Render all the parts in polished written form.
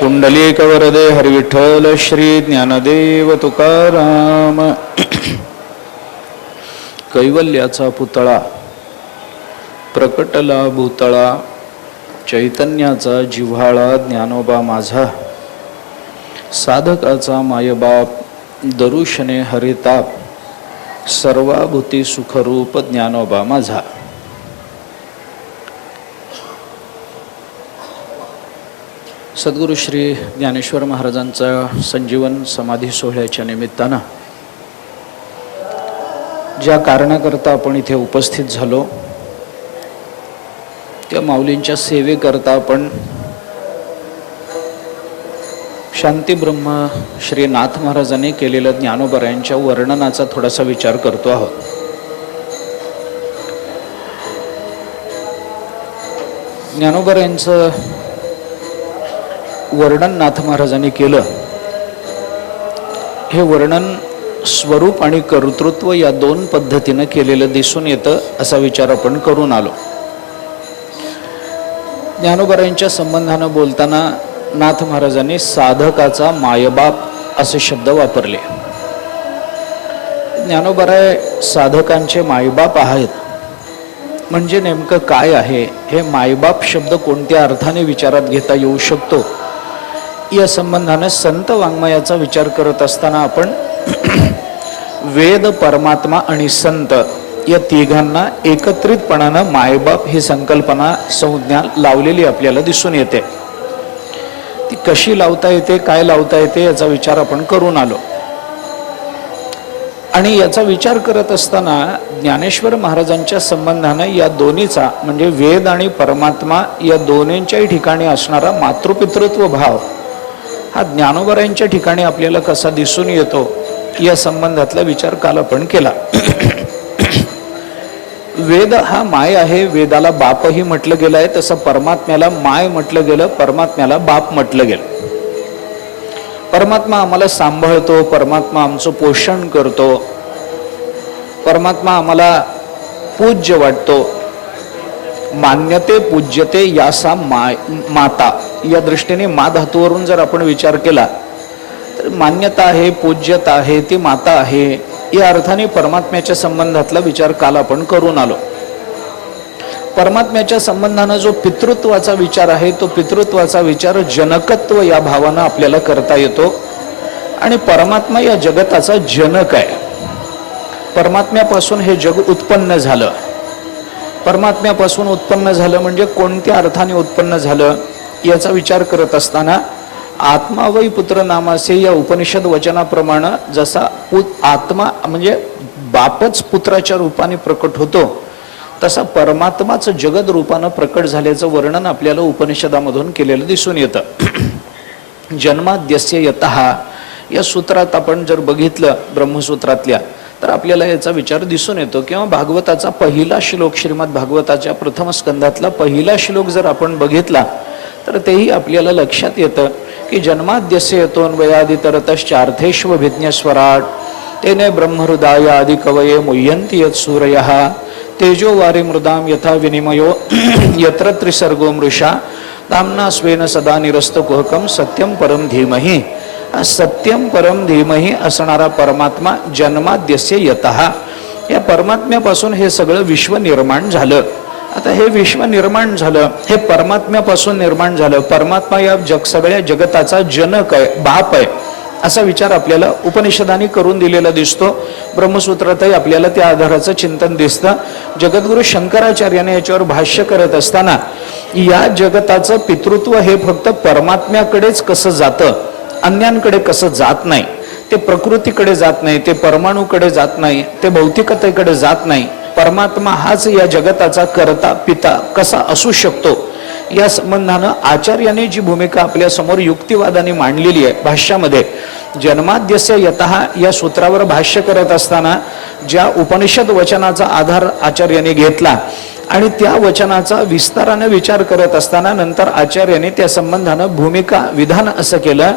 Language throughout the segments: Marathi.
पुंडलीकवरदे हरिविठ्ठल श्री ज्ञानदेव तुकाराम. कैवल्याचा पुतळा प्रकटला भूतळा, चैतन्याचा जिव्हाळा ज्ञानोबा माझा. साधकाचा मायबाप दरुशने हरिताप, सर्वाभूती सुखरूप ज्ञानोबा माझा. सद्गुरु श्री ज्ञानेश्वर महाराजांचा संजीवन समाधी सोहळ्याच्या निमित्तानं ज्या कारणाकरता आपण इथे उपस्थित झालो, त्या माऊलींच्या सेवेकरता आपण शांती ब्रह्म श्री नाथ महाराजांनी केलेल्या ज्ञानोबरायांच्या वर्णनाचा थोडासा विचार करतो आहोत. ज्ञानोबरायांचं वर्णन नाथ महाराजांनी केलं. हे वर्णन स्वरूप आणि कर्तृत्व या दोन पद्धतीनं केलेलं दिसून येतं, असा विचार आपण करून आलो. ज्ञानोबरायांच्या संबंधानं बोलताना नाथ महाराजांनी साधकाचा मायबाप असे शब्द वापरले. ज्ञानोबराय साधकांचे मायबाप आहेत म्हणजे नेमकं काय आहे, हे मायबाप शब्द कोणत्या अर्थाने विचारात घेता येऊ शकतो, या संबंधाने संत वाङ्मयाचा विचार करत असताना आपण वेद, परमात्मा आणि संत या तिघांना एकत्रितपणानं मायबाप ही संकल्पना संज्ञा लावलेली आपल्याला दिसून येते. ती कशी लावता येते, काय लावता येते, याचा विचार आपण करून आलो. आणि याचा विचार करत असताना ज्ञानेश्वर महाराजांच्या संबंधानं या दोन्हीचा म्हणजे वेद आणि परमात्मा या दोन्हींच्याही ठिकाणी असणारा मातृपितृत्व भाव हा ज्ञानोबरायांच्या ठिकाणी आपल्याला कसा दिसून येतो, या संबंधातला विचार काल आपण केला. वेद हा माय आहे, वेदाला बापही म्हटलं गेलं आहे, तसं परमात्म्याला माय म्हटलं गेलं, परमात्म्याला बाप म्हटलं गेलं. परमात्मा आम्हाला सांभाळतो, परमात्मा आमचं पोषण करतो, परमात्मा आम्हाला पूज्य वाटतो. मान्यते पूज्यते यासा माता, या दृष्टीने मा धातूवरून जर आपण विचार केला तर मान्यता आहे, पूज्यता आहे, ती माता आहे, या अर्थाने परमात्म्याच्या संबंधातला विचार काल आपण करून आलो. परमात्म्याच्या संबंधानं जो पितृत्वाचा विचार आहे, तो पितृत्वाचा विचार जनकत्व या भावानं आपल्याला करता येतो. आणि परमात्मा या जगताचा जनक आहे. परमात्म्यापासून हे जग उत्पन्न झालं. परमात्म्यापासून उत्पन्न झालं म्हणजे कोणत्या अर्थाने उत्पन्न झालं, याचा विचार करत असताना आत्मा वै पुत्र नामासे या उपनिषद वचनाप्रमाणे जसा आत्मा म्हणजे बापच पुत्राच्या रूपाने प्रकट होतो, तसा परमात्माच जगद रूपानं प्रकट झाल्याचं वर्णन आपल्याला उपनिषदामधून केलेलं दिसून येतं. जन्माद्यस्य यतः या सूत्रात आपण जर बघितलं ब्रह्मसूत्रातल्या, तर आपल्याला याचा विचार दिसून येतो. किंवा भागवताचा पहिला श्लोक, श्रीमद भागवताच्या प्रथम स्कंधातला पहिला श्लोक जर आपण बघितला तर तेही आपल्याला लक्षात येतं की जन्माद्यस्य यतोन्वयादितरतश्चार्थेष्वभिज्ञस्वराट तेने ब्रह्महृदाय आदि कवये मुह्यन्ति यत् सूरयः तेजो वारि मृदाम यथा विनिमयो यत्र त्रिसर्गो मृषा धाम्ना स्वेन सदा निरस्तकुहकं सत्यं परम धीमहि. सत्यम परम धीमहि असणारा परमात्मा जन्माद्यस्य यतः, या परमात्म्यापासून हे सगळं विश्व निर्माण झालं. आता हे विश्व निर्माण झालं, हे परमात्म्यापासून निर्माण झालं. परमात्मा या सगळ्या जगताचा जनक आहे, बाप आहे, असा विचार आपल्याला उपनिषदांनी करून दिलेला दिसतो. ब्रह्मसूत्रातही आपल्याला त्या आधाराचं चिंतन दिसतं. जगद्गुरु शंकराचार्याने याच्यावर भाष्य करत असताना या जगताचं पितृत्व हे फक्त परमात्म्याकडेच कसं जातं, अन्यांकडे कसं जात नाही, ते प्रकृतीकडे जात नाही, ते परमाणूकडे जात नाही, ते भौतिकतेकडे जात नाही. परमात्मा हाच या जगताचा कर्ता पिता कसा असू शकतो, या संबंधानं आचार्याने जी भूमिका आपल्या समोर युक्तिवादाने मांडलेली आहे भाष्यामध्ये, जन्माद्यस्य यतः या सूत्रावर भाष्य करत असताना ज्या उपनिषद वचनाचा आधार आचार्याने घेतला आणि त्या वचनाचा विस्ताराने विचार करत असताना नंतर आचार्याने त्या संबंधानं भूमिका विधान असं केलं,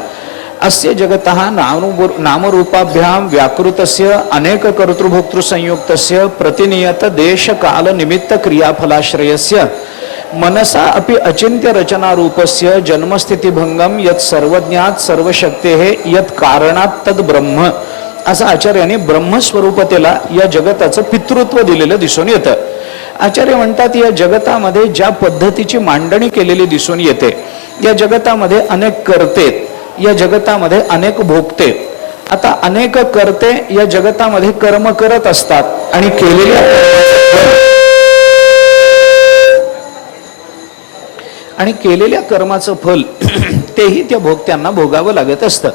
अस्य जगतः नामरूपाभ्याम व्याकृतस्य अनेक कर्तृभोक्तृ संयुक्तस्य प्रतिनियत देश काल निमित्त क्रियाफलाश्रयस्य मनसा अपि अचिंत्य रचना रूपस्य जन्मस्थितीभंगम यत सर्वज्ञात सर्वशक्तेः यत कारणात तद ब्रह्म, असं आचार्यांनी ब्रह्मस्वरूपतेला या जगताचं पितृत्व दिलेलं दिसून येतं. आचार्य म्हणतात या जगतामध्ये ज्या पद्धतीची मांडणी केलेली दिसून येते, या जगतामध्ये अनेक कर्ते, या जगतामध्ये अनेक भोगते. आता अनेक कर्ते या जगतामध्ये कर्म करत असतात आणि केलेल्या कर्माचं फल तेही त्या भोगत्यांना भोगावं लागत असतं.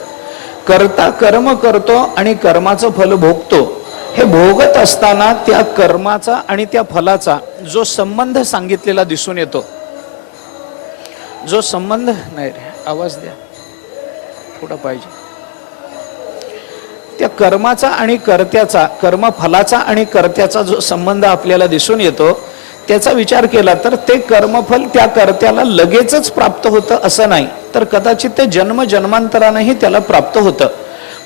कर्ता कर्म करतो आणि कर्माचं फल भोगतो. हे भोगत असताना त्या कर्माचा आणि त्या फलाचा जो संबंध सांगितलेला दिसून येतो, जो संबंध नाही रे, आवाज द्या थोडा पाहिजे, त्या कर्माचा आणि कर्त्याचा, कर्मफलाचा आणि कर्त्याचा जो संबंध आपल्याला दिसून येतो, त्याचा विचार केला तर ते कर्मफल त्या कर्त्याला लगेचच प्राप्त होतं असं नाही, तर कदाचित ते जन्म जन्मांतरानेही त्याला प्राप्त होतं.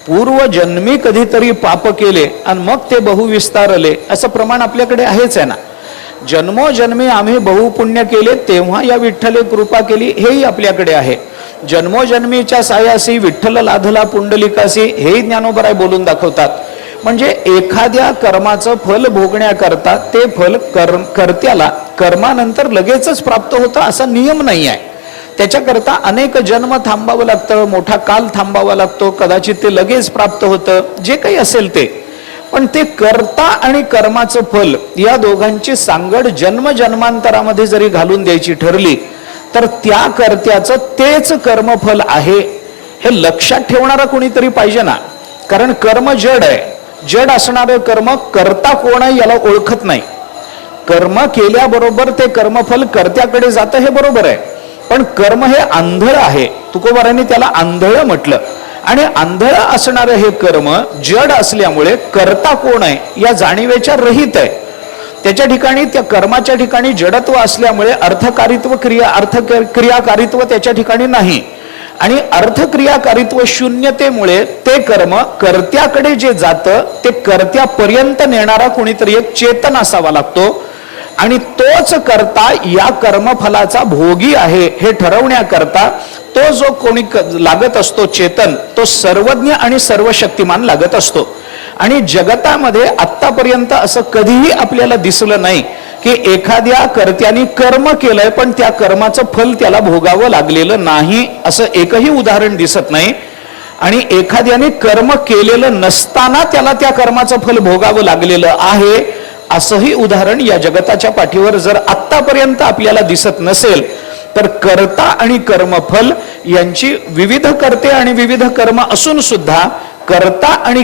पूर्व जन्मी कधीतरी पाप केले आणि मग ते बहुविस्तारले असं प्रमाण आपल्याकडे आहेच आहे ना. जन्मोजन्मी आम्ही बहुपुण्य केले तेव्हा या विठ्ठले कृपा केली, हेही आपल्याकडे आहे. जन्मोजन्मीच्या सायासी विठ्ठल लाधला पुंडलिकासी, हेही ज्ञानोबराय बोलून दाखवतात. म्हणजे एखाद्या कर्माचं फल भोगण्याकरता ते फल कर्त्याला कर्मानंतर लगेचच प्राप्त होतं असा नियम नाही आहे. त्याच्याकरता अनेक जन्म थांबावं लागतं, मोठा काल थांबावा लागतो, कदाचित ते लगेच प्राप्त होतं, जे काही असेल ते. पण ते कर्ता आणि कर्माचं फल या दोघांची सांगड जन्म जन्मांतरामध्ये जरी घालून द्यायची ठरली तर त्या कर्त्याचं तेच कर्मफल आहे हे लक्षात ठेवणारा कोणीतरी पाहिजे ना. कारण कर्म जड आहे. जड असणारं कर्म कर्ता कोण आहे याला ओळखत नाही. कर्म केल्याबरोबर ते कर्मफल कर्त्याकडे जातं हे बरोबर आहे, पण कर्म हे आंधळ आहे. तुकोबारांनी त्याला आंधळ म्हटलं. आणि आंधळ असणारं हे कर्म जड असल्यामुळे कर्ता कोण आहे या जाणीवेच्या रहित आहे. त्याच्या ठिकाणी, त्या कर्माच्या ठिकाणी जडत्व असल्यामुळे अर्थकारित्व क्रियाकारित्व त्याच्या ठिकाणी नाही. आणि अर्थक्रियाकारित्व शून्यतेमुळे ते कर्म कर्त्याकडे जे जातं ते कर्त्यापर्यंत नेणारा कोणीतरी एक चेतन असावा लागतो. आणि तोच कर्ता या कर्मफलाचा भोगी आहे हे ठरवण्याकरता तो जो कोणी लागत असतो चेतन, तो सर्वज्ञ आणि सर्वशक्तिमान लागत असतो. आणि जगतामध्ये आतापर्यंत असं कधीही आपल्याला दिसलं नाही की एखाद्या कर्त्याने कर्म केलंय पण त्या कर्माचं फल त्याला भोगावं लागलेलं नाही, असं एकही उदाहरण दिसत नाही. आणि एखाद्याने कर्म केलेलं नसताना त्याला त्या कर्माचं फल भोगावं लागलेलं आहे असंही उदाहरण या जगताच्या पाठीवर जर आतापर्यंत आपल्याला दिसत नसेल तर कर्ता आणि कर्मफल यांची विविध कर्ते आणि विविध कर्म असून सुद्धा कर्ता आणि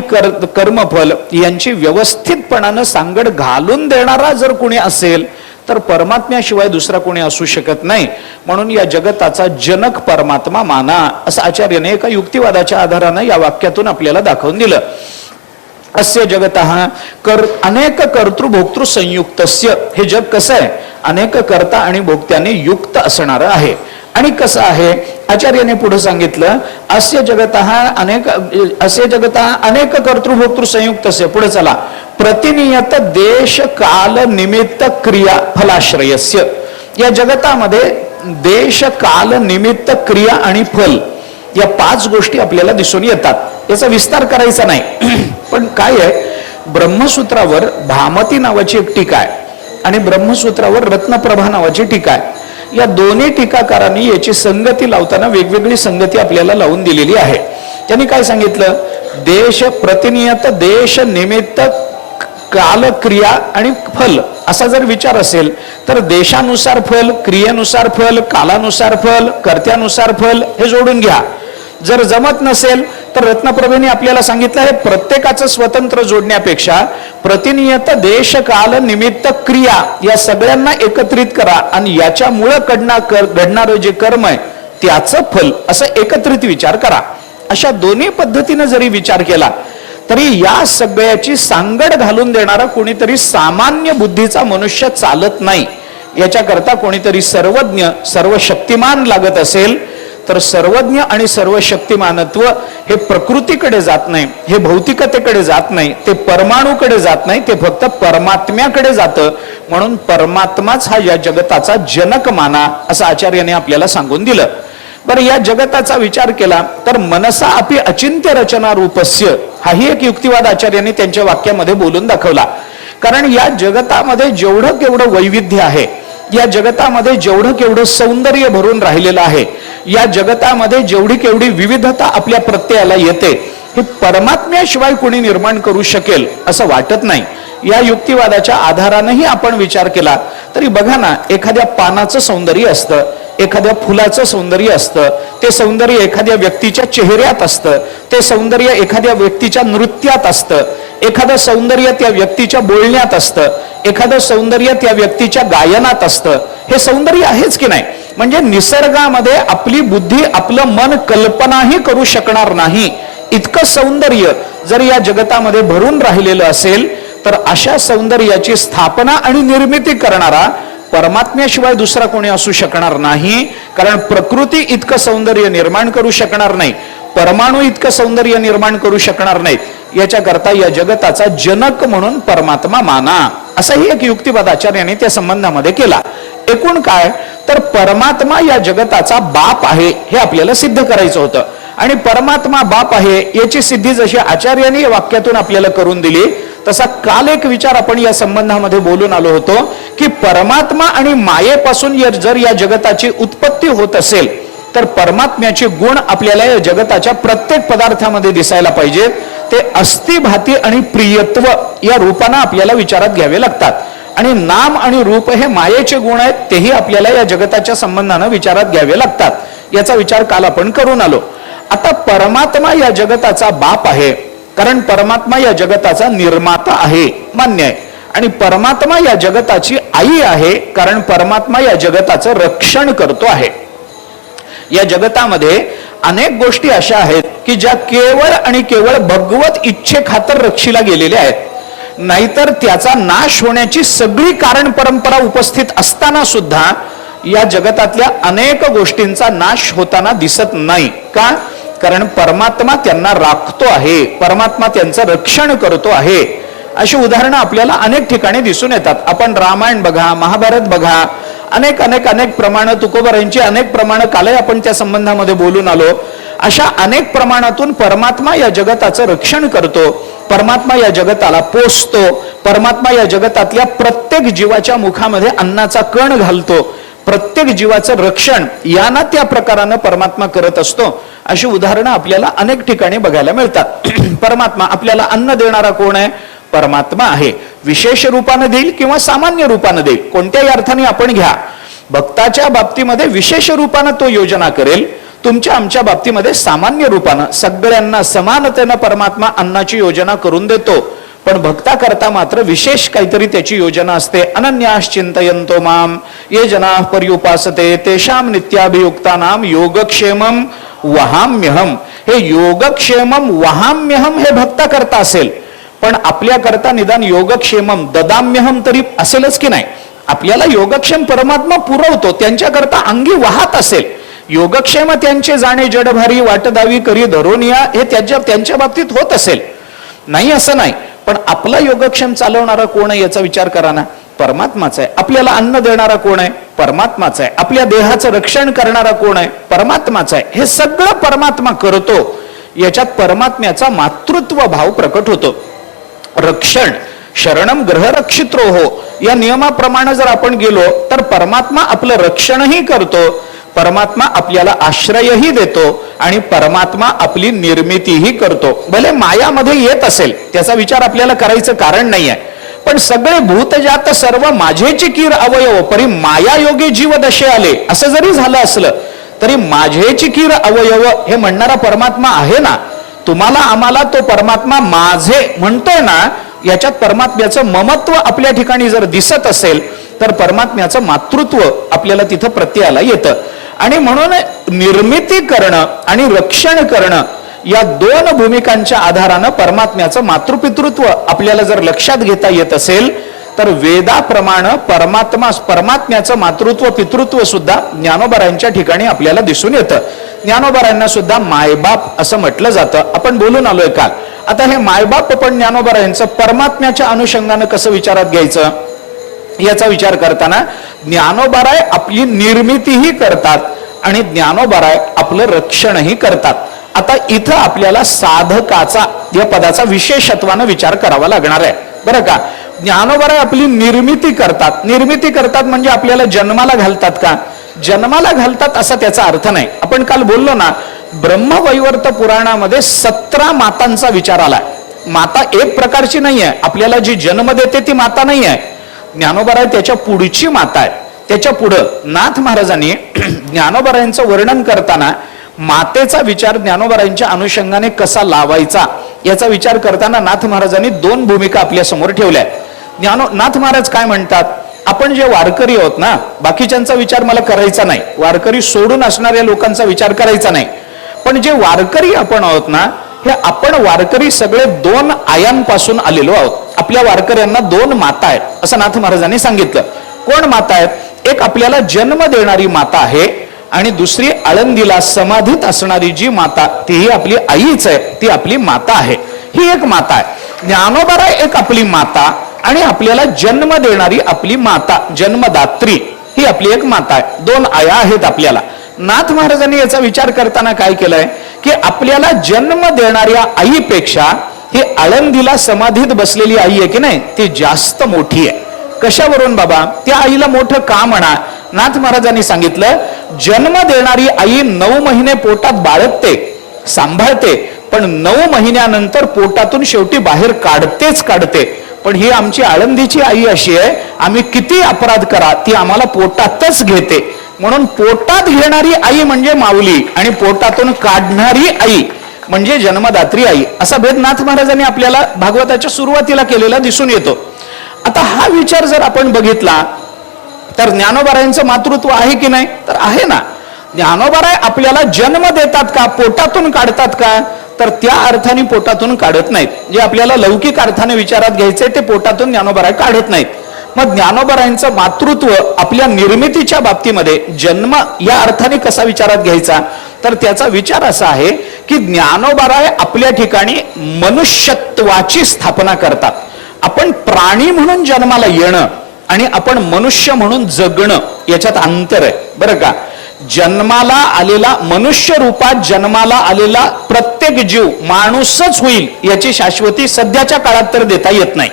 कर्मफल यांची व्यवस्थितपणानं सांगड घालून देणारा जर कोणी असेल तर परमात्म्याशिवाय दुसरा कोणी असू शकत नाही. म्हणून या जगताचा जनक परमात्मा माना, असं आचार्याने एका युक्तिवादाच्या आधारानं या वाक्यातून आपल्याला दाखवून दिलं. अस्य जगतः अनेक कर्तृभोक्तृ संयुक्तस्य, हे जग कसं आहे, अनेक कर्ता आणि भोक्त्याने युक्त असणार आहे. आणि कसं आहे आचार्याने पुढे सांगितलं, अस्य जगतः अनेक कर्तृभोक्तृ संयुक्तस्य. पुढे चला, प्रतिनियत देश काल निमित्त क्रिया फलाश्रयस्य. या जगतामध्ये देश काल निमित्त क्रिया आणि फल या 5 गोष्टी आपल्याला दिसून येतात. याचा विस्तार करायचा नाही, पण काय आहे, ब्रह्मसूत्रावर भामती नावाची एक टीका आहे आणि ब्रह्मसूत्रावर रत्नप्रभा नावाची टीका आहे. या दोन्ही टीकाकारांनी याची संगती लावताना वेगवेगळी संगती आपल्याला लावून दिलेली आहे. त्यांनी काय सांगितलं, देश प्रतिनियत देश निमित्त काल क्रिया आणि फल असा जर विचार असेल तर देशानुसार फल, क्रियेनुसार फल, कालानुसार फल, कर्त्यानुसार फल हे जोडून घ्या. जर जमत नसेल तर रत्नप्रभेने आपल्याला सांगितलं हे प्रत्येकाचं स्वतंत्र जोडण्यापेक्षा प्रतिनियत देश काल निमित्त क्रिया या सगळ्यांना एकत्रित करा आणि याच्यामुळे घडणारं जे कर्म आहे त्याचं फल असं एकत्रित विचार करा. अशा दोन्ही पद्धतीने जरी विचार केला तरी या सगळ्याची सांगड घालून देणारा कोणीतरी सामान्य बुद्धीचा मनुष्य चालत नाही. याच्याकरता कोणीतरी सर्वज्ञ सर्वशक्तिमान लागत असेल तर सर्वज्ञ आणि सर्वशक्तिमानत्व हे प्रकृतीकडे जात नाही, हे भौतिकतेकडे जात नाही, ते परमाणूकडे जात नाही, ते फक्त परमात्म्याकडे जातं. म्हणून परमात्माच हा या जगताचा जनक माना, असं आचार्याने आपल्याला सांगून दिलं. बरं, या जगताचा विचार केला तर मनसा अपि अचिंत्य रचना रूपस्य, हाही एक युक्तिवाद आचार्यांनी त्यांच्या वाक्यामध्ये बोलून दाखवला. कारण या जगतामध्ये जेवढं केवढं वैविध्य आहे, या जगतामध्ये जेवढं केवढं सौंदर्य भरून राहिलेलं आहे, या जगतामध्ये जेवढी केवढी विविधता आपल्या प्रत्ययाला येते, हे परमात्म्याशिवाय कोणी निर्माण करू शकेल असं वाटत नाही. या युक्तिवादाच्या आधारानेही आपण विचार केला तरी बघा ना, एखाद्या पानाचं सौंदर्य असतं, एखाद्या फुलाचं सौंदर्य असतं, ते सौंदर्य एखाद्या व्यक्तीच्या चेहऱ्यात असतं, ते सौंदर्य एखाद्या व्यक्तीच्या नृत्यात असतं, एखादं सौंदर्य त्या व्यक्तीच्या बोलण्यात असतं, एखादं सौंदर्य त्या व्यक्तीच्या गायनात असतं. हे सौंदर्य आहेच की नाही? म्हणजे निसर्गामध्ये आपली बुद्धी, आपलं मन कल्पनाही करू शकणार नाही इतकं सौंदर्य जर या जगतामध्ये भरून राहिलेलं असेल, तर अशा सौंदर्याची स्थापना आणि निर्मिती करणारा परमात्म्याशिवाय दुसरा कोणी असू शकणार नाही. कारण प्रकृती इतकं सौंदर्य निर्माण करू शकणार नाही, परमाणू इतकं सौंदर्य निर्माण करू शकणार नाहीत. याच्याकरता या जगताचा जनक म्हणून परमात्मा माना, असाही एक युक्तिवाद आचार्याने त्या संबंधामध्ये केला. एकूण काय तर परमात्मा या जगताचा बाप आहे हे आपल्याला सिद्ध करायचं होतं. आणि परमात्मा बाप आहे याची सिद्धी जशी आचार्यांनी या वाक्यातून आपल्याला करून दिली, तसा काल एक विचार आपण या संबंधामध्ये बोलून आलो होतो की परमात्मा आणि मायेपासून जर या जगताची उत्पत्ती होत असेल तर परमात्म्याचे गुण आपल्याला या जगताच्या प्रत्येक पदार्थामध्ये दिसायला पाहिजेत. ते अस्ति, भाती आणि प्रियत्व या रूपाने आपल्याला विचारात घ्यावे लागतात. आणि नाम आणि रूप हे मायेचे गुण आहेत, तेही आपल्याला या जगताच्या संबंधाने विचारात घ्यावे लागतात. याचा विचार काल आपण करून आलो. आता परमात्मा या जगताचा बाप आहे कारण परमात्मा या जगताचा निर्माता आहे, मान्य आहे. आणि परमात्मा या जगताची आई आहे कारण परमात्मा या जगताचं रक्षण करतो आहे. या जगतामध्ये अनेक गोष्टी अशा आहेत की ज्या केवळ आणि केवळ भगवत इच्छेखातर रक्षिला गेलेल्या आहेत. नाहीतर त्याचा नाश होण्याची सगळी कारण परंपरा उपस्थित असताना सुद्धा या जगतातल्या अनेक गोष्टींचा नाश होताना दिसत नाही. का? कारण परमात्मा त्यांना राखतो आहे, परमात्मा त्यांचं रक्षण करतो आहे. अशी उदाहरणं आपल्याला अनेक ठिकाणी दिसून येतात. आपण रामायण बघा, महाभारत बघा, अनेक अनेक अनेक प्रमाण, तुकोबारांची अनेक प्रमाण कालही आपण त्या संबंधामध्ये बोलून आलो. अशा अनेक प्रमाणातून परमात्मा या जगताचं रक्षण करतो, परमात्मा या जगताला पोसतो, परमात्मा या जगतातल्या प्रत्येक जीवाच्या मुखामध्ये अन्नाचा कण घालतो, प्रत्येक जीवाचं रक्षण याना त्या प्रकारानं परमात्मा करत असतो. अशी उदाहरणं आपल्याला अनेक ठिकाणी बघायला मिळतात. परमात्मा आपल्याला अन्न देणारा कोण आहे? परमात्मा आहे. विशेष रूपाने देईल किंवा सामान्य रूपाने देईल, कोणत्याही अर्थाने आपण घ्या. भक्ताच्या बाबतीमध्ये विशेष रूपाने तो योजना करेल, तुमच्या आमच्या बाबतीमध्ये सामान्य रूपानं सगळ्यांना समानतेनं परमात्मा अन्नाची योजना करून देतो. पण भक्ता करता मात्र विशेष काहीतरी त्याची योजना असते. अनन्याश्चिंतयन्तो माम ये जनाः पर्युपासते तेषां नित्याभियुक्तानां योगक्षेमं वहाम्यहम. हे योगक्षेमम वहाम्यहम हे भक्ता करता असेल, पण आपल्या करता निदान योगक्षेमम ददाम्यहम तरी असेलच की नाही? आपल्याला योगक्षेम परमात्मा पुरवतो, त्यांच्याकरता अंगी वाहत असेल. योगक्षेम त्यांचे जाणे जडभारी वाटदावी करी धरोनिया हे त्यांच्या बाबतीत होत असेल, नाही असं नाही. पण आपला योगक्षेम चालवणारा कोण आहे याचा विचार करा ना, परमात्माच आहे. आपल्याला अन्न देणारा कोण आहे? परमात्माच आहे. आपल्या देहाचं रक्षण करणारा कोण आहे? परमात्माच आहे. हे सगळं परमात्मा करतो. याच्यात परमात्म्याचा मातृत्व भाव प्रकट होतो. रक्षण शरणम ग्रहरक्षित्रो हो या नियमाप्रमाणे जर आपण गेलो तर परमात्मा आपलं रक्षणही करतो, परमात्मा आपल्याला आश्रयही देतो आणि परमात्मा आपली निर्मितीही करतो. भले मायामध्ये येत असेल त्याचा विचार आपल्याला करायचं कारण नाहीये, पण सगळे भूतजात सर्व माझेची कीर अवयव परी मायायोगी जीव दशे आले असं जरी झालं असलं तरी माझेची कीर अवयव हे म्हणणारा परमात्मा आहे ना. तुम्हाला आम्हाला तो परमात्मा माझे म्हणतोय ना, याच्यात परमात्म्याचं ममत्व आपल्या ठिकाणी जर दिसत असेल तर परमात्म्याचं मातृत्व आपल्याला तिथं प्रत्ययाला येतं. आणि म्हणून निर्मिती करणं आणि रक्षण करणं या दोन भूमिकांच्या आधारानं परमात्म्याचं मातृपितृत्व आपल्याला जर लक्षात घेता येत असेल तर वेदाप्रमाणे परमात्म्याचं मातृत्व पितृत्व सुद्धा ज्ञानोबारांच्या ठिकाणी आपल्याला दिसून येतं. ज्ञानोबारायांना सुद्धा मायबाप असं म्हटलं जातं. आपण बोलून आलोय काल. आता हे मायबाप पण ज्ञानोबारायांचं परमात्म्याच्या अनुषंगानं कसं विचारात घ्यायचं याचा विचार करताना ज्ञानोबाराय आपली निर्मितीही करतात आणि ज्ञानोबाराय आपलं रक्षणही करतात. आता इथं आपल्याला साधकाचा या पदाचा विशेषत्वानं विचार करावा लागणार आहे बरं का. ज्ञानोबाराय आपली निर्मिती करतात. निर्मिती करतात म्हणजे आपल्याला जन्माला घालतात का? जन्माला घालतात असा त्याचा अर्थ नाही. आपण काल बोललो ना, ब्रह्मवैवर्त पुराणामध्ये 17 मातांचा विचार आलाय. माता एक प्रकारची नाही आहे, आपल्याला जी जन्म देते ती माता नाही आहे. ज्ञानोबाराय त्याच्या पुढची माता आहे. त्याच्या पुढं नाथ महाराजांनी ज्ञानोबारायांचं वर्णन करताना मातेचा विचार ज्ञानोबारायांच्या अनुषंगाने कसा लावायचा याचा विचार करताना नाथ महाराजांनी 2 भूमिका आपल्या समोर ठेवल्या. नाथ महाराज काय म्हणतात, आपण जे वारकरी आहोत ना, बाकीच्यांचा विचार मला करायचा नाही, वारकरी सोडून असणाऱ्या लोकांचा विचार करायचा नाही, पण जे वारकरी आपण आहोत ना, हे आपण वारकरी सगळे 2 आयांपासून आलेलो आहोत. आपल्या वारकऱ्यांना 2 माता आहेत असं नाथ महाराजांनी सांगितलं. कोण माता आहेत? एक आपल्याला जन्म देणारी माता आहे आणि दुसरी आळंदीला समाधीत असणारी जी माता तीही आपली आईच आहे, ती आपली माता आहे. ही एक माता आहे. ज्ञानोबाराय एक आपली माता आणि आपल्याला जन्म देणारी आपली माता, जन्मदात्री ही आपली एक माता आहे. 2 आया आहेत आपल्याला. नाथ महाराजांनी याचा विचार करताना काय केलंय की आपल्याला जन्म देणाऱ्या आईपेक्षा ही आळंदीला समाधीत बसलेली आई आहे की नाही, ती जास्त मोठी आहे. कशावरून बाबा? त्या आईला मोठं का म्हणा? नाथ महाराजांनी सांगितलं, जन्म देणारी आई 9 महिने पोटात बाळगते, सांभाळते, पण 9 महिन्यानंतर पोटातून शेवटी बाहेर काढतेच काढते. पण ही आमची आळंदीची आई अशी आहे, आम्ही किती अपराध करा ती आम्हाला पोटातच घेते. म्हणून पोटात घेणारी आई म्हणजे माऊली आणि पोटातून काढणारी आई म्हणजे जन्मदात्री आई, असा भेद नाथ महाराजांनी आपल्याला भागवताच्या सुरुवातीला केलेला दिसून येतो. आता हा विचार जर आपण बघितला तर ज्ञानोबारायांचं मातृत्व आहे की नाही? तर आहे ना. ज्ञानोबाराय आपल्याला जन्म देतात का, पोटातून काढतात का? तर त्या अर्थाने पोटातून काढत नाहीत. जे आपल्याला लौकिक अर्थाने विचारात घ्यायचंय ते पोटातून ज्ञानोबाराय काढत नाहीत. मग ज्ञानोबारायांचं मातृत्व आपल्या निर्मितीच्या बाबतीमध्ये जन्म या अर्थाने कसा विचारात घ्यायचा? तर त्याचा विचार असा आहे की ज्ञानोबाराय आपल्या ठिकाणी मनुष्यत्वाची स्थापना करतात. आपण प्राणी म्हणून जन्माला येणं आणि आपण मनुष्य म्हणून जगणं याच्यात अंतर आहे बरं का. जन्माला आलेला, मनुष्य रूपात जन्माला आलेला प्रत्येक जीव माणूसच होईल याची शाश्वती सध्याच्या काळात तर देता येत नाही,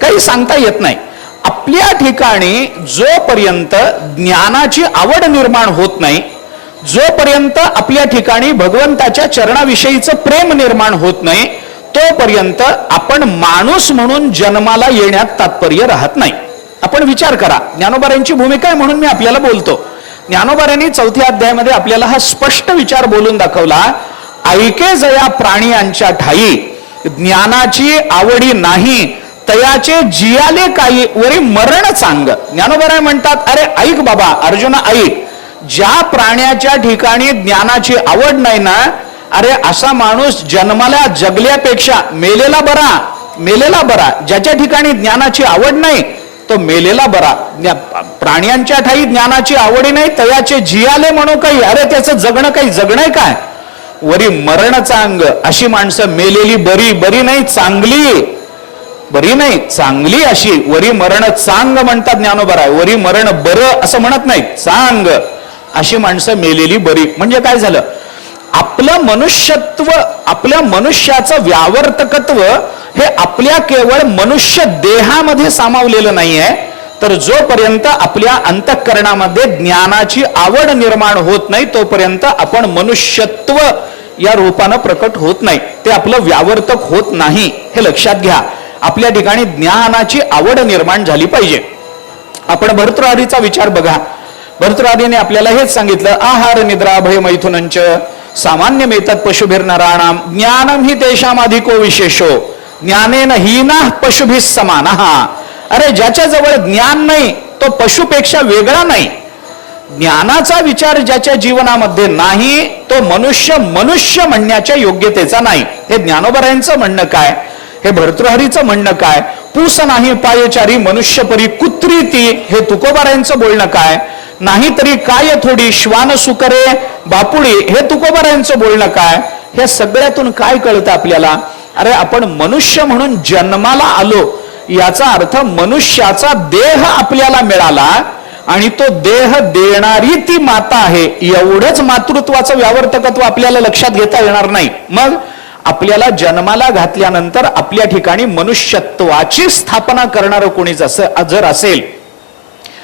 काही सांगता येत नाही. आपल्या ठिकाणी जोपर्यंत ज्ञानाची आवड निर्माण होत नाही, जोपर्यंत आपल्या ठिकाणी भगवंताच्या चरणाविषयीचं प्रेम निर्माण होत नाही, तोपर्यंत आपण माणूस म्हणून जन्माला येण्यात तात्पर्य राहत नाही. आपण विचार करा, ज्ञानोबारायांची भूमिका आहे म्हणून मी आपल्याला बोलतो. ज्ञानोबारायांनी 4थ्या अध्यायामध्ये आपल्याला हा स्पष्ट विचार बोलून दाखवला. ऐके जया प्राणियांच्या ठाई, ज्ञानाची आवडी नाही, तयाचे जियाले काही वरी मरण चांग. ज्ञानोबाराय म्हणतात, अरे ऐक बाबा अर्जुना ऐक, ज्या प्राण्याच्या ठिकाणी ज्ञानाची आवड नाही ना, अरे असा माणूस जन्माला जगल्यापेक्षा मेलेला बरा, मेलेला बरा. ज्याच्या ठिकाणी ज्ञानाची आवड नाही तो मेलेला बरा. प्राण्यांच्या ठाई ज्ञानाची आवडी नाही, तयाचे जियाले म्हणू काही, अरे त्याचं जगणं काही जगणं काय, वरी मरण चांग. अशी माणसं मेलेली बरी, बरी नाही चांगली, बरी नाही चांगली अशी. वरी मरण चांग म्हणतात ज्ञानोबाराय, वरी मरण बरं असं म्हणत नाही, चांग अशी माणसं मेलेली बरी. म्हणजे काय झालं? आपलं मनुष्यत्व, आपल्या मनुष्याचं व्यावर्तकत्व हे आपल्या केवळ मनुष्य देहामध्ये सामावलेलं नाहीये, तर जोपर्यंत आपल्या अंतःकरणामध्ये ज्ञानाची आवड निर्माण होत नाही तोपर्यंत आपण मनुष्यत्व या रूपानं प्रकट होत नाही, ते आपलं व्यावर्तक होत नाही. हे लक्षात घ्या. आपल्या ठिकाणी ज्ञानाची आवड निर्माण झाली पाहिजे. आपण भर्तृहरीचा विचार बघा. भर्तृहरीने आपल्याला हेच सांगितलं, आहार निद्रा भय मैथुनंच सामान्य मेतात पशुभिर्नराणाम ज्ञानम ही तेषाम अधिको विशेषो ज्ञानेन हीना पशुभिः समानः. अरे ज्याच्या जवळ ज्ञान नाही तो पशुपेक्षा वेगळा नाही. ज्ञानाचा विचार ज्याच्या जीवनामध्ये नाही तो मनुष्य मनुष्य म्हणण्याच्या योग्यतेचा नाही. हे ज्ञानोबारायांचं म्हणणं काय, हे भर्तृहरीचं म्हणणं काय, पूस नाही पायचारी मनुष्य परी कुत्री ती, हे तुकोबारायांचं बोलणं काय, नाहीतरी काय थोडी श्वान सुकरे बापुडी. हे तुकोबारायांचं बोलणं काय? हे सगळ्यातून काय कळतं आपल्याला? अरे आपण मनुष्य म्हणून जन्माला आलो, याचा अर्थ मनुष्याचा देह आपल्याला मिळाला आणि तो देह देणारी ती माता आहे. एवढंच मातृत्वाचं व्यावर्तकत्व आपल्याला लक्षात घेता येणार नाही. मग आपल्याला जन्माला घातल्यानंतर आपल्या ठिकाणी मनुष्यत्वाची स्थापना करणारं कोणी जर असेल,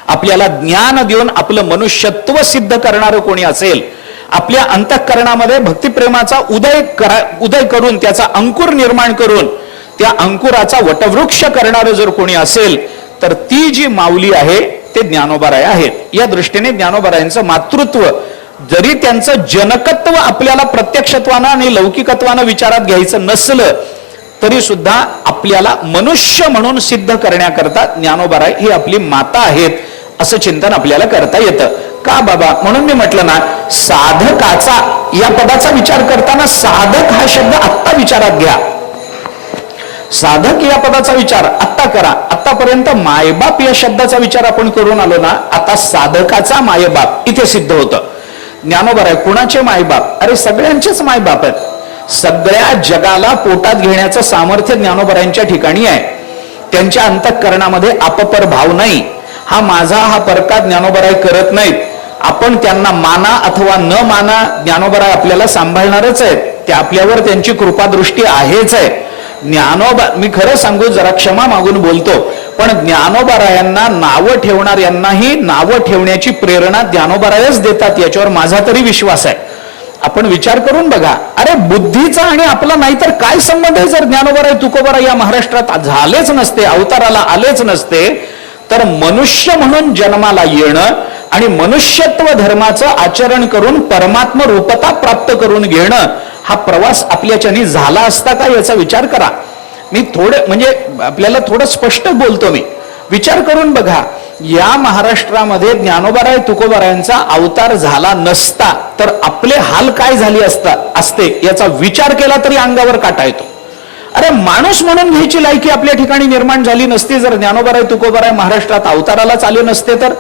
आपल्याला ज्ञान देऊन आपलं मनुष्यत्व सिद्ध करणारं कोणी असेल, आपल्या अंतःकरणामध्ये भक्तिप्रेमाचा उदय करून त्याचा अंकुर निर्माण करून त्या अंकुराचा वटवृक्ष करणारं जर कोणी असेल, तर ती जी माऊली आहे ते ज्ञानोबाराय आहेत. या दृष्टीने ज्ञानोबारायांचं मातृत्व, जरी त्यांचं जनकत्व आपल्याला प्रत्यक्षत्वानं आणि लौकिकत्वानं विचारात घ्यायचं नसलं तरी सुद्धा आपल्याला मनुष्य म्हणून सिद्ध करण्याकरता ज्ञानोबाराय ही आपली माता आहेत असं चिंतन आपल्याला करता येतं. का बाबा? म्हणून मी म्हटलं ना, साधकाचा या पदाचा विचार करताना साधक हा शब्द आत्ता विचारात घ्या. साधक या पदाचा विचार आत्ता करा. आतापर्यंत मायबाप या शब्दाचा विचार आपण करून आलो ना, आता साधकाचा मायबाप इथे सिद्ध होतं. ज्ञानोबाराय कुणाचे मायबाप? अरे सगळ्यांचेच मायबाप आहेत. सगळ्या जगाला पोटात घेण्याचं सामर्थ्य ज्ञानोबारायांच्या ठिकाणी आहे. त्यांच्या अंतःकरणामध्ये आपपर भाव नाही. हा माझा हा परका ज्ञानोबाराय करत नाहीत. आपण त्यांना माना अथवा न माना, ज्ञानोबाराय आपल्याला सांभाळणारच आहेत. ते आपल्यावर त्यांची कृपादृष्टी आहेच आहे. मी खरं सांगू, जरा क्षमा मागून बोलतो, पण ज्ञानोबारायांना नावं ठेवणाऱ्यांनाही नावं ठेवण्याची प्रेरणा ज्ञानोबारायच देतात, याच्यावर माझा तरी विश्वास आहे. आपण विचार करून बघा. अरे बुद्धीचा आणि आपला नाहीतर काय संबंध आहे? जर ज्ञानोबाराय तुकोबाराय या महाराष्ट्रात झालेच नसते, अवताराला आलेच नसते, तर मनुष्य म्हणून जन्माला येणं आणि मनुष्यत्व धर्माचं आचरण करून परमात्म रूपता प्राप्त करून घेणं, हा प्रवास आपल्याच्यानी झाला असता का याचा विचार करा. मी म्हणजे आपल्याला थोडं स्पष्ट बोलतो. मी विचार करून बघा, या महाराष्ट्रामध्ये ज्ञानोबाराय तुकोबारायांचा अवतार झाला नसता तर आपले हाल काय झाले असते याचा विचार केला तरी अंगावर काटा येतो. अरे माणूस म्हणून घ्यायची लायकी आपल्या ठिकाणी निर्माण झाली नसती जर ज्ञानोबाराय तुकोबाराय महाराष्ट्रात अवतारालाच आले नसते, तर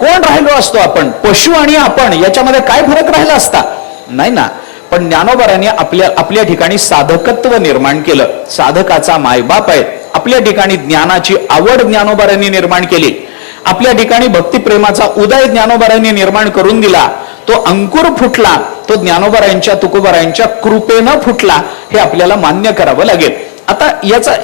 कोण राहिलो असतो आपण? पशु आणि आपण याच्यामध्ये काय फरक राहिला असता? नाही ना. पण ज्ञानोबारायांनी आपल्या ठिकाणी साधकत्व निर्माण केलं. साधकाचा मायबाप आहे. आपल्या ठिकाणी ज्ञानाची आवड ज्ञानोबारायांनी निर्माण केली. आपल्या ठिकाणी भक्तिप्रेमाचा उदय ज्ञानोबारायांनी निर्माण करून दिला. तो अंकुर फुटला, तो ज्ञानोबारायांच्या तुकोबारायांच्या कृपेनं फुटला, हे आपल्याला मान्य करावं लागेल. आता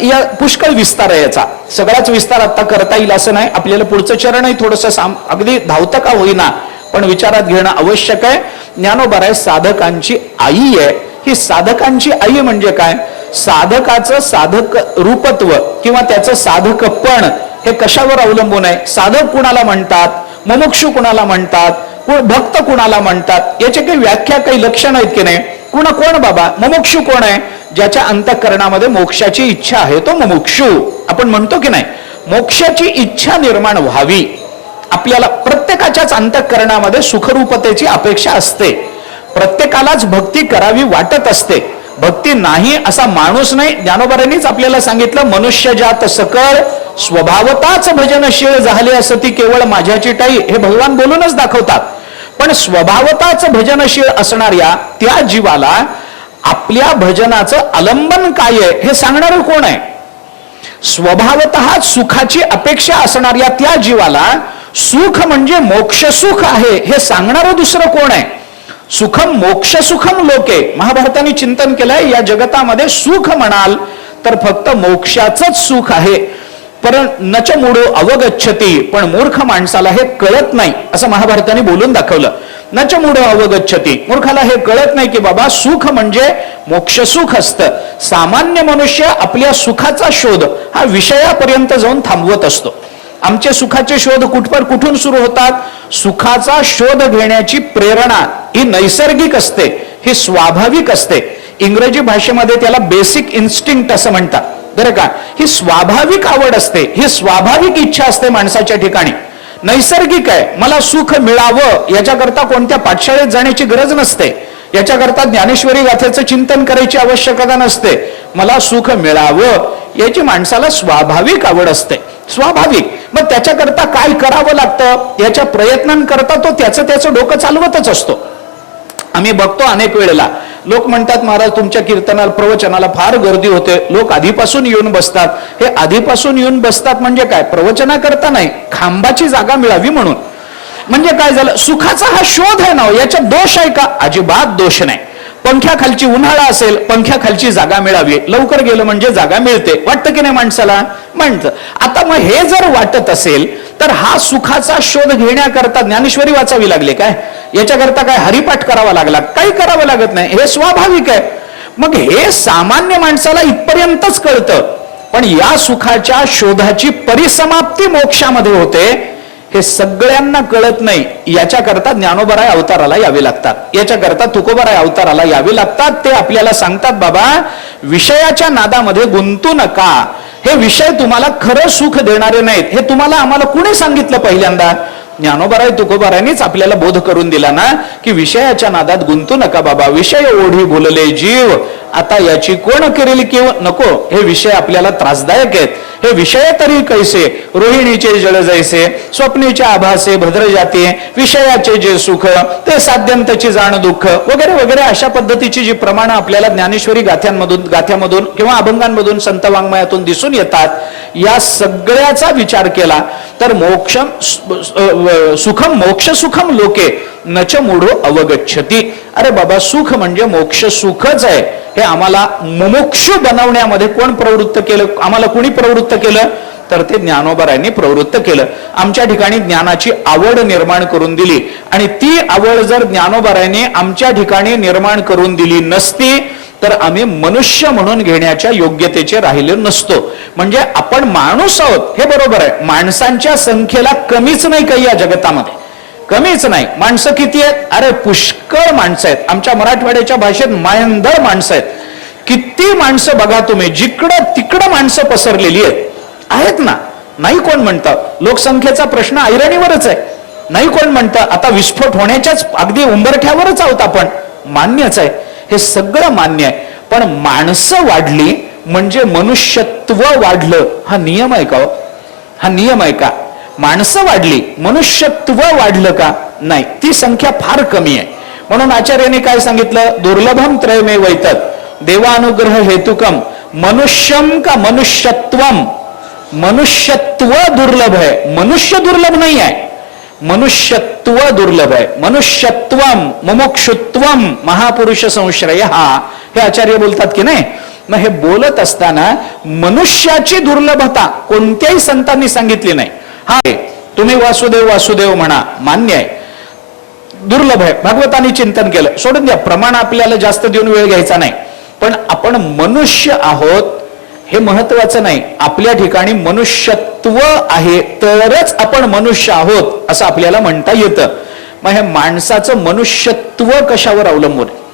या पुष्कळ विस्तार आहे. याचा सगळाच विस्तार आता करता येईल असं नाही. आपल्याला पुढचं चरणही थोडंसं अगदी धावतं का होईना पण विचारात घेणं आवश्यक आहे. ज्ञानोबाराय साधकांची आई आहे. ही साधकांची आई म्हणजे काय? साधकाचं साधक रूपत्व किंवा त्याचं साधकपण हे कशावर अवलंबून आहे? साधक कुणाला म्हणतात, मुमुक्षु कुणाला म्हणतात, भक्त कुणाला म्हणतात, याचे काही व्याख्या, काही लक्षण आहेत की नाही? कोण बाबा? मुमुक्षु कोण आहे? ज्याच्या अंतःकरणामध्ये मोक्षाची इच्छा आहे तो मुमुक्षु. आपण म्हणतो की नाही, मोक्षाची इच्छा निर्माण व्हावी. आपल्याला प्रत्येकाच्याच अंतःकरणामध्ये सुखरूपतेची अपेक्षा असते. प्रत्येकालाच भक्ती करावी वाटत असते. भक्ती नाही असा माणूस नाही. ज्ञानोबारांनीच आपल्याला सांगितलं, मनुष्य जात सकळ स्वभावताच भजनशील झाले असती केवळ माझ्याची टाई. हे भगवान बोलूनच दाखवतात. पण स्वभावताच भजनशील असणाऱ्या त्या जीवाला आपल्या भजनाचं आलंबन काय आहे हे सांगणारं कोण आहे? स्वभावतः सुखाची अपेक्षा असणाऱ्या त्या जीवाला सुख म्हणजे मोक्ष सुख आहे हे सांगणारं दुसरं कोण आहे? सुखम मोक्ष सुखम लोके. महाभारताने चिंतन केलंय, या जगतामध्ये सुख म्हणाल तर फक्त मोक्षाचंच सुख आहे. पण नच मूढो अवगच्छती, पण मूर्ख माणसाला हे कळत नाही असं महाभारताने बोलून दाखवलं. नच मूढो अवगच्छती, मूर्खाला हे कळत नाही की बाबा सुख म्हणजे मोक्ष सुख असतं. सामान्य मनुष्य आपल्या सुखाचा शोध हा विषयापर्यंत जाऊन थांबवत असतो. आमचे सुखाचे शोध कुठून सुरू होतात? सुखाचा शोध घेण्याची प्रेरणा ही नैसर्गिक असते, ही स्वाभाविक असते. इंग्रजी भाषेमध्ये त्याला बेसिक इन्स्टिंक्ट असं म्हणतात बरं का. ही स्वाभाविक आवड असते, ही स्वाभाविक इच्छा असते माणसाच्या ठिकाणी, नैसर्गिक आहे. मला सुख मिळावं याच्याकरता कोणत्या पाठशाळेत जाण्याची गरज नसते, याच्याकरता ज्ञानेश्वरी गाथेचं चिंतन करायची आवश्यकता नसते. मला सुख मिळावं याची माणसाला स्वाभाविक आवड असते, स्वाभाविक. मग त्याच्याकरता काय करावं लागतं, याच्या प्रयत्नांकरता तो त्याचं डोकं चालवतच असतो. आम्ही बघतो अनेक वेळेला लोक म्हणतात, महाराज तुमच्या कीर्तनाला प्रवचनाला फार गर्दी होते, लोक आधीपासून येऊन बसतात. हे आधीपासून येऊन बसतात म्हणजे काय, प्रवचनाकरता नाही, खांबाची जागा मिळावी म्हणून. म्हणजे काय झालं, सुखाचा हा शोध आहे ना, याच्यात दोष आहे का, अजिबात दोष नाही. पंख्याखालची उन्हाळा असेल, पंख्याखालची जागा मिळावी, लवकर गेलं म्हणजे जागा मिळते, वाटतं की नाही माणसाला, म्हणतं. आता मग हे जर वाटत असेल तर हा सुखाचा शोध घेण्याकरता ज्ञानेश्वरी वाचावी लागली काय, याच्याकरता काय हरिपाठ करावा लागला, काही करावं लागत नाही, हे स्वाभाविक आहे. मग हे सामान्य माणसाला इथपर्यंतच कळतं. पण या सुखाच्या शोधाची परिसमाप्ती मोक्षामध्ये होते, हे सगळ्यांना कळत नाही. याच्याकरता ज्ञानोबराय अवताराला यावे लागतात, याच्याकरता तुकोबराय अवताराला यावे लागतात. ते आपल्याला सांगतात, बाबा विषयाच्या नादामध्ये गुंतू नका, हे विषय तुम्हाला खरं सुख देणारे नाहीत. हे तुम्हाला आम्हाला कुणी सांगितलं पहिल्यांदा, ज्ञानोबराय तुकोबरायांनीच आपल्याला बोध करून दिला ना, की विषयाच्या नादात गुंतू नका बाबा, विषय ओढी भुलले जीव, आता याची कोण करेल किंवा नको. हे विषय आपल्याला त्रासदायक आहेत. हे विषय तरी कैसे, रोहिणीचे जळ जैसे, स्वप्नीच्या आभासे भद्र जाती, विषयाचे जे सुख ते साध्यंतची जाण दुःख, वगैरे वगैरे अशा पद्धतीची जी प्रमाणं आपल्याला ज्ञानेश्वरी गाथ्यामधून किंवा अभंगांमधून संत वाङ्मयातून दिसून येतात, या सगळ्याचा विचार केला तर सुखम मोक्ष सुखम लोके नच मूढो अवगच्छती. अरे बाबा, सुख म्हणजे मोक्ष सुखच आहे. हे आम्हाला मुमुक्षु बनवण्यामध्ये कोण प्रवृत्त केलं, आम्हाला कोणी प्रवृत्त केलं, तर ते ज्ञानोबरायांनी प्रवृत्त केलं. आमच्या ठिकाणी ज्ञानाची आवड निर्माण करून दिली, आणि ती आवड जर ज्ञानोबरायांनी आमच्या ठिकाणी निर्माण करून दिली नसती तर आम्ही मनुष्य म्हणून घेण्याच्या योग्यतेचे राहिले नसतो. म्हणजे आपण माणूस आहोत हे बरोबर आहे, माणसांच्या संख्येला कमीच नाही काही या जगतामध्ये, कमीच नाही. माणसं किती आहेत, अरे पुष्कळ माणसं आहेत. आमच्या मराठवाड्याच्या भाषेत मायंदळ माणसं आहेत. किती माणसं बघा तुम्ही, जिकडं तिकडं माणसं पसरलेली आहेत ना. नाही कोण म्हणतं, लोकसंख्येचा प्रश्न ऐरणीवरच आहे. नाही कोण म्हणतं, आता विस्फोट होण्याच्याच अगदी उंबरठ्यावरच आहोत आपण, मान्यच आहे, हे सगळं मान्य आहे. पण माणसं वाढली म्हणजे मनुष्यत्व वाढलं, हा नियम आहे का, हा नियम आहे का? माणसं वाढली मनुष्यत्व वाढलं का? नाही, ती संख्या फार कमी आहे. म्हणून आचार्याने काय सांगितलं, दुर्लभम त्रयमे वैतत देवानुग्रह हेतुकम मनुष्यम का मनुष्यत्वम. मनुष्यत्व दुर्लभ आहे, मनुष्य दुर्लभ नाही आहे, मनुष्यत्व दुर्लभ आहे. मनुष्यत्वम मुमुक्षुत्वम महापुरुष संश्रय, हे आचार्य बोलतात की नाही. मग हे बोलत असताना मनुष्याची दुर्लभता कोणत्याही संतांनी सांगितली नाही. हा, तुम्ही वासुदेव वासुदेव म्हणा, मान्य आहे, दुर्लभ आहे, भागवतांनी चिंतन केलं, सोडून द्या, प्रमाण आपल्याला जास्त देऊन वेळ घ्यायचा नाही. पण आपण मनुष्य आहोत हे महत्वाचं नाही, आपल्या ठिकाणी मनुष्यत्व आहे तरच आपण मनुष्य आहोत असं आपल्याला म्हणता येतं. मग हे माणसाचं मनुष्यत्व कशावर अवलंबून आहे?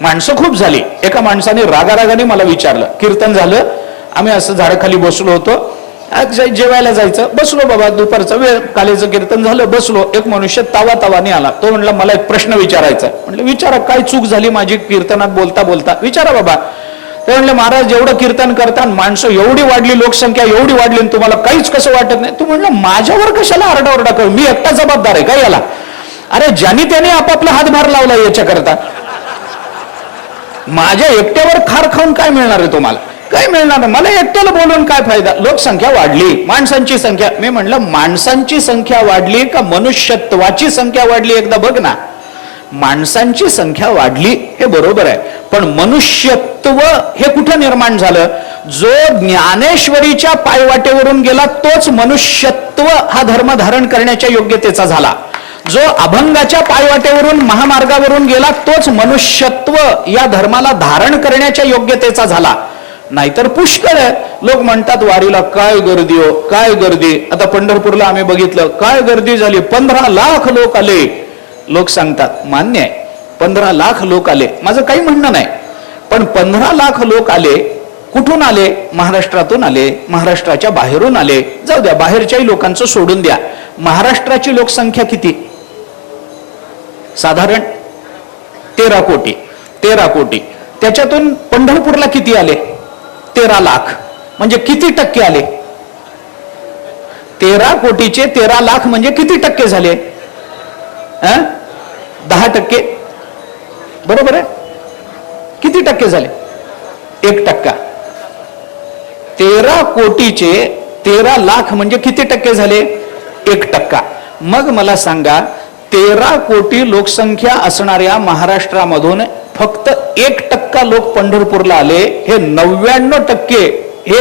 माणसं खूप झाली. एका माणसाने रागारागाने मला विचारलं, कीर्तन झालं, आम्ही असं झाडाखाली बसलो होतो, जेवायला जायचं, बसलो बाबा, दुपारचा वेळ, कालेचं कीर्तन झालं, बसलो. एक मनुष्य तावाने आला, तो म्हणला मला एक प्रश्न विचारायचा. म्हटलं विचारा, काय चूक झाली माझी कीर्तनात बोलता बोलता, विचारा बाबा. ते म्हणले, महाराज जेवढं कीर्तन करता माणसं एवढी वाढली, लोकसंख्या एवढी वाढली, तुम्हाला काहीच कसं वाटत नाही. तू म्हणलं माझ्यावर कशाला आरडाओरडा करू, मी एकटा जबाबदार आहे का याला? अरे ज्याने त्याने आपापला हातभार लावला याच्याकरता, माझ्या एकट्यावर खार खाऊन काय मिळणार आहे तुम्हाला? काय मिळणार नाही, मला एकट्याला बोलून काय फायदा? लोकसंख्या वाढली, माणसांची संख्या, मी म्हणलं माणसांची संख्या वाढली का मनुष्यत्वाची संख्या वाढली? एकदा बघ ना, माणसांची संख्या वाढली हे बरोबर आहे, पण मनुष्यत्व हे कुठं निर्माण झालं? जो ज्ञानेश्वरीच्या पायवाटेवरून गेला तोच मनुष्यत्व हा धर्म धारण करण्याच्या योग्यतेचा झाला. जो अभंगाच्या पायवाटेवरून महामार्गावरून गेला तोच मनुष्यत्व या धर्माला धारण करण्याच्या योग्यतेचा झाला. नाहीतर पुष्कळ आहे. लोक म्हणतात वारीला काय गर्दी हो, काय गर्दी. आता पंढरपूरला आम्ही बघितलं, काय गर्दी झाली, 15 लाख लोक आले. लोक सांगतात, मान्य आहे, 15 लाख लोक आले, माझं काही म्हणणं नाही. पण 15 लाख लोक आले, कुठून आले? महाराष्ट्रातून आले, महाराष्ट्राच्या बाहेरून आले. जाऊ द्या, बाहेरच्याही लोकांचं सोडून द्या. महाराष्ट्राची लोकसंख्या किती? साधारण 13 कोटी. 13 कोटी. त्याच्यातून पंढरपूरला किती आले? 13 लाख. म्हणजे किती टक्के आले? 13 कोटीचे 13 लाख म्हणजे किती टक्के झाले? 10%. बरोबर आहे? किती टक्के झाले? 1%. 13 कोटीचे 13 लाख म्हणजे किती टक्के झाले? 1%. मग मला सांगा, 13 कोटी लोकसंख्या असणाऱ्या महाराष्ट्रामधून फक्त 1% लोक पंढरपूरला आले. हे 99% हे